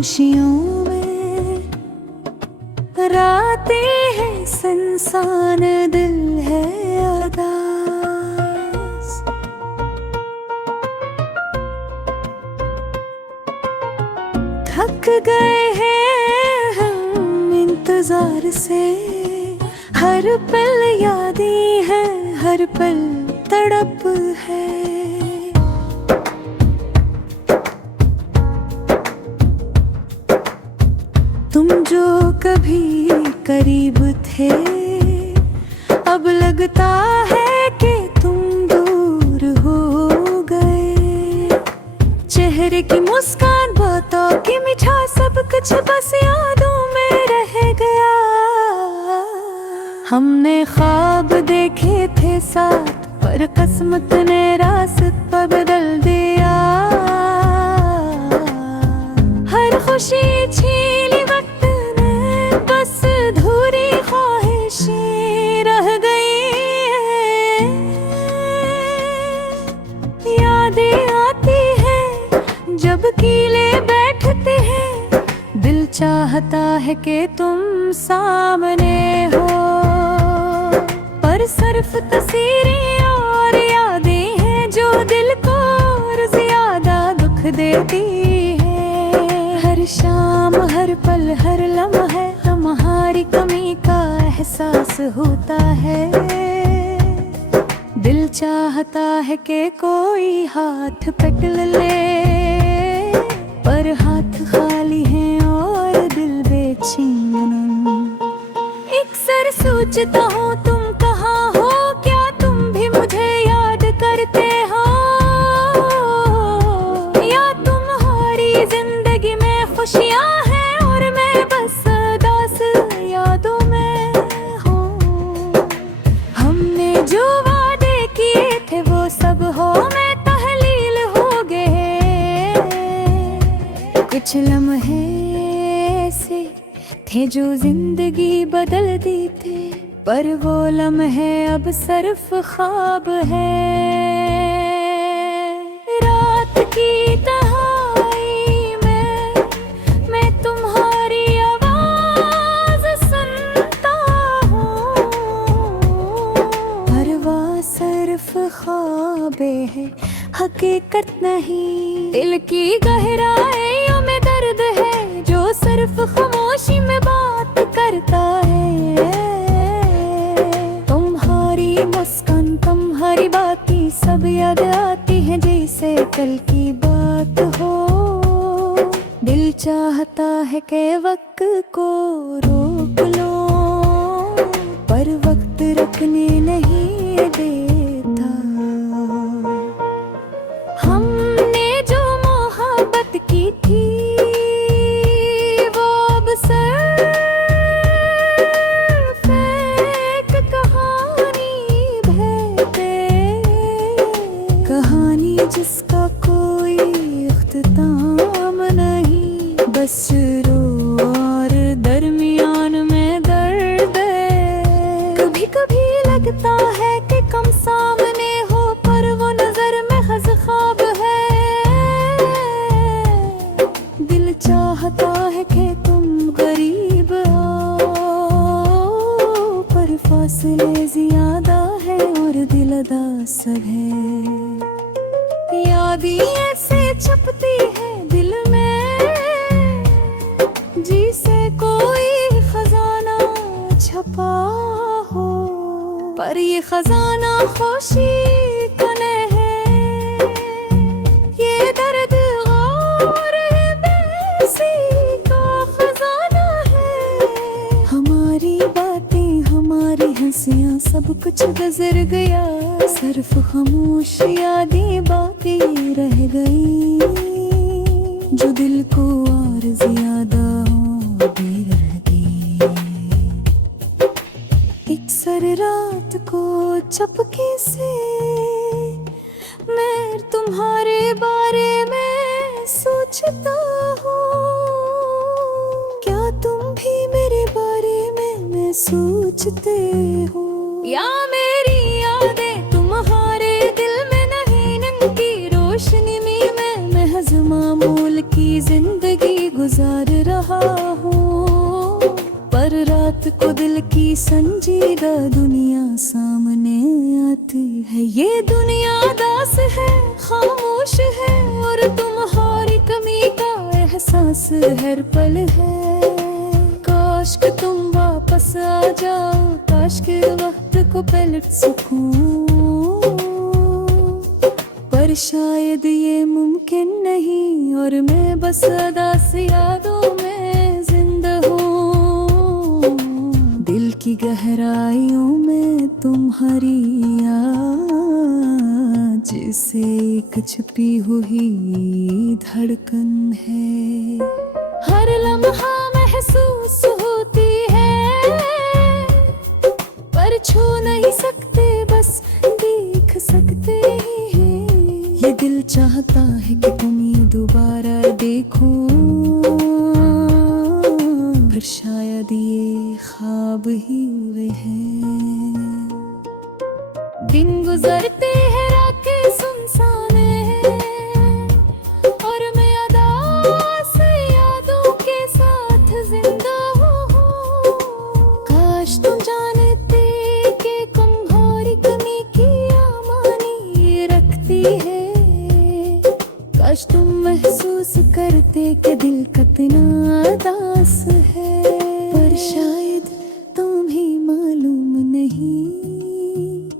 खामोशियों में रातें हैं सुनसान, दिल है उदास। थक गए हैं हम इंतजार से, हर पल यादें हैं, हर पल तड़प है। तुम जो कभी करीब थे, अब लगता है कि तुम दूर हो गए। चेहरे की मुस्कान, बातों की मिठास, सब कुछ बस यादों में रह गया। हमने ख्वाब देखे थे साथ, पर किस्मत ने रास्ता बदल दिया। हर खुशी छीनी वक्त ने, बस अधूरी ख्वाहिशें रह गई हैं। यादें आती हैं जब कीले बैठते हैं, दिल चाहता है कि तुम सामने हो, पर सिर्फ तस्वीरें और यादें हैं जो दिल को और ज्यादा दुख देती है। हर शाम, हर पल, हर लम्हा तुम्हारी कमी का एहसास होता है। दिल चाहता है कि कोई हाथ पकड़ ले, पर हाथ खाली है और दिल बेचैन। अक्सर सोचता हूँ तुम कहाँ हो, क्या तुम भी मुझे याद करते हो, या तुम्हारी जिंदगी में खुशियाँ हैं और मैं बस उदास यादों में हूँ। हमने जो वादे किए थे वो सब हो में तहलील हो गए। कुछ लम्हे ऐसे थे जो जिंदगी बदल दी थी, पर वो लम्हे अब सिर्फ ख्वाब है। रात की तन्हाई में मैं तुम्हारी आवाज सुनता हूँ, पर वो सिर्फ ख्वाबे है, हकीकत नहीं। दिल की गहराइयों में दर्द है जो सिर्फ खामोशी में बात करता है। तुम्हारी मुस्कान, तुम्हारी बातें सब याद आती हैं जैसे कल की बात हो। दिल चाहता है कि वक्त को रोक लो, पर वक्त रुकने नहीं देता। हमने जो मोहब्बत की थी वो अब सिर्फ एक कहानी है, कहानी जिसका कोई इख्तिताम नहीं, बस शुरू और दरमियान में दर्द है। कभी कभी लगता है कि कम सामने हो, पर वो नजर में हज़ ख्वाब है। दिल चाहता है कि तुम करीब आओ, पर फासले ज्यादा है और दिल उदास है। यादें ऐसे छपती है दिल में जिसे कोई खजाना छपा हो, पर ये खजाना खुशी का नहीं है। ये दर्द और बेबसी का खजाना है। हमारी बातें, हमारी हंसियाँ, सब कुछ गुजर गया, सिर्फ खामोश यादें बाकी रह गई, जो दिल को और ज्यादा भी रह दी। अक्सर रात को चपके से मैं तुम्हारे बारे में सोचता हूँ, क्या तुम भी मेरे बारे में सोचते हो, या मेरी यादें तुम्हारे दिल में नहीं, नम की रोशनी में मैं महज मामूल की जिंदगी जिंदगी गुजार रहा हूँ, पर रात को दिल की संजीदा दुनिया सामने आती है। ये दुनिया दास है, खामोश है, और तुम्हारी कमी का एहसास हर पल है। काश कि तुम वापस आ जाओ, काश के वक्त को पलट सकूं, पर शायद ये मुमकिन नहीं, और मैं बस अदास यादों में जिंदा हूँ। दिल की गहराइयों में तुम्हारी याद जैसे एक छिपी हुई धड़कन है। हर लम्हा महसूस होती है, पर छू नहीं सकते, बस देख सकते हैं। ये दिल चाहता है कि तुम्हें दोबारा देखूं, पर शायद ये ख्वाब ही वे हैं। दिन गुजरते हैं, रातें सुनसान हैं, और मैं अदास यादों के साथ जिंदा हूँ। काश तुम जानते कि तुम्हारी कमी की आमानी रखती है। काश तुम महसूस करते कि दिल कितना उदास है, पर शायद तुम्हें मालूम नहीं,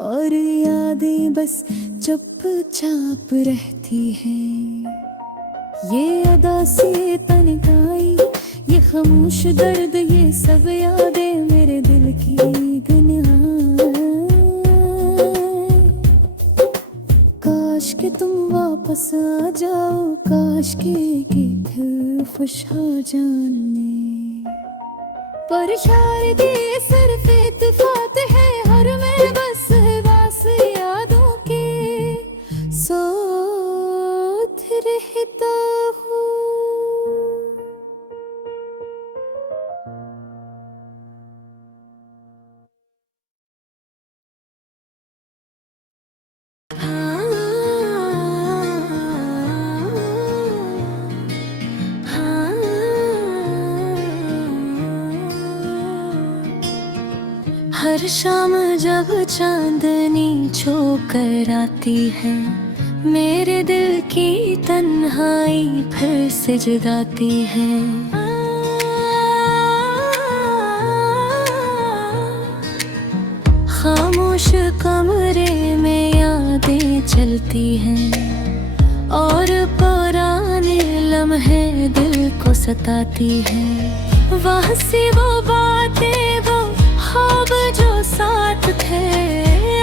और यादें बस चुपचाप रहती हैं। ये अदासी तन्हाई, ये खामोश दर्द, ये सब यादें मेरे दिल की गुनाह। काश कि तुम वापस आ जाओ, काश के दिल फुशा जाने, पर शायद ये सिर्फ इत्तेफाक है, और मैं बस यादों के साथ रहता हूँ। हर शाम जब चांदनी छूकर आती है, मेरे दिल की तन्हाई फिर से जगाती है। खामोश कमरे में यादें चलती हैं, और पुराने लम्हे दिल को सताती हैं। वहाँ से वो बातें, वो ख्वाब जो साथ थे,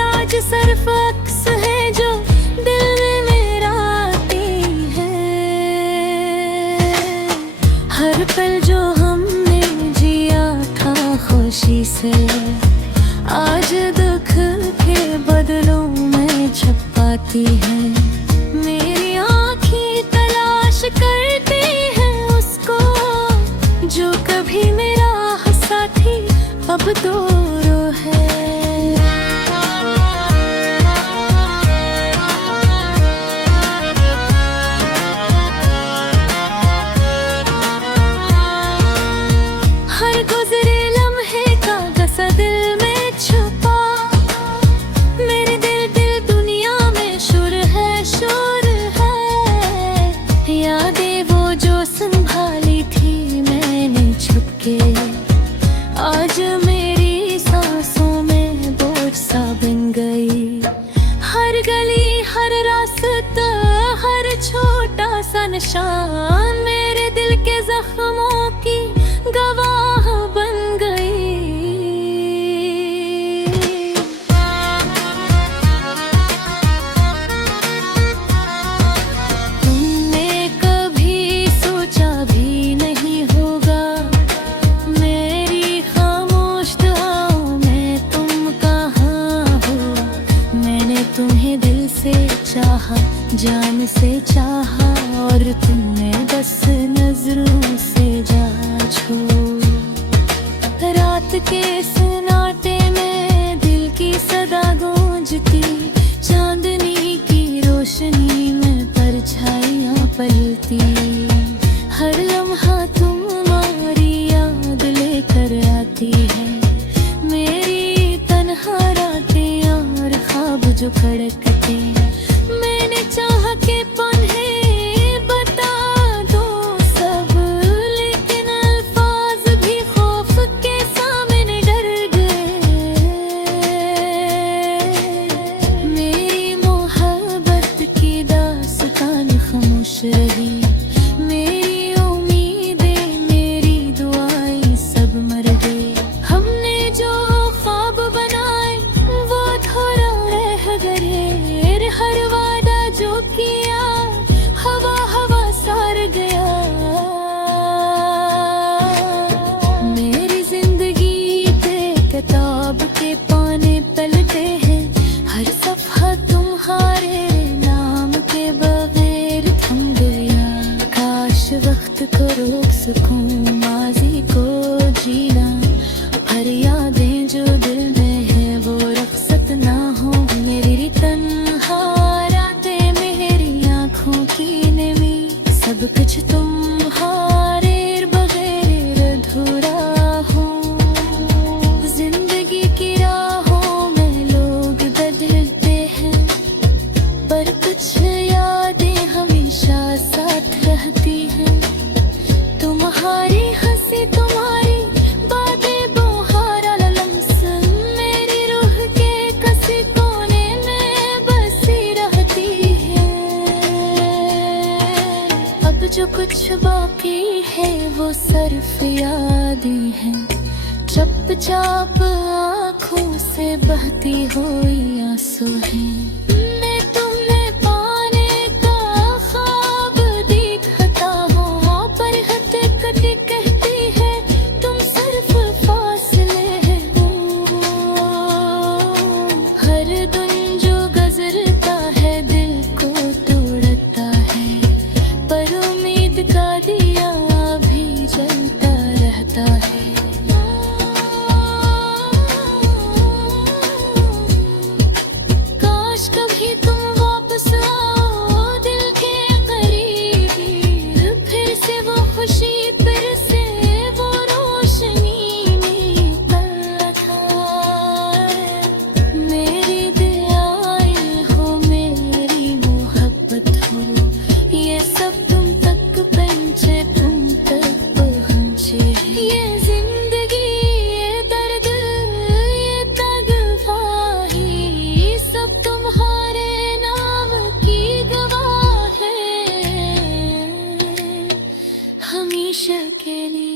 आज सिर्फ अक्स है जो दिल में मेरा आती है। हर पल जो हमने जिया था खुशी से, आज दुख के बदलों में छप पाती है। मेरी आँखें तलाश करती हैं उसको, जो कभी मेरा साथी अब दूर है। हर गुजरे लम्हे का गसा दिल में छुपा, मेरे दिल दुनिया में शोर है, शोर है। यादें वो जो संभाली थी मैंने छुपके, आज मेरी वक्त को रोक सकूं, माजी को जीना, फरियादें जो दिल में है वो रख्सत ना हो। मेरी तन्हा रातें, मेरी आँखों की नमी, सब कुछ तुम्हारे बगैर अधूरा हो। जिंदगी की राहों में लोग बदलते हैं, पर कुछ यादें हमेशा साथ रहती हैं। तुम्हारी हंसी, तुम्हारी बातें, बोहारा लम्स मेरी रूह के किसी कोने में बसी रहती है। अब जो कुछ बाकी है वो सिर्फ यादें हैं, चुपचाप आँखों से बहती हुई आंसू हैं। मैं तुम्हें पाने का ख्वाब देखता हूँ, पर हकीकत कहती है तुम सिर्फ फासले हो। हर दिन जो गुजरता है दिल को तोड़ता है, पर उम्मीद का दिया भी जलता रहता है। काश कभी तुम वापस आओ दिल के करीब, फिर से वो खुशी, फिर से वो रोशनी निकल था। मेरी दुआएं हो, मेरी मोहब्बत हो, ये सब तुम तक पहुंचे, तुम तक पहुंचे। ये जिंदगी, ये दर्द, ये तगवाही, सब तुम्हारे नाम की गवाह है, हमेशा के लिए।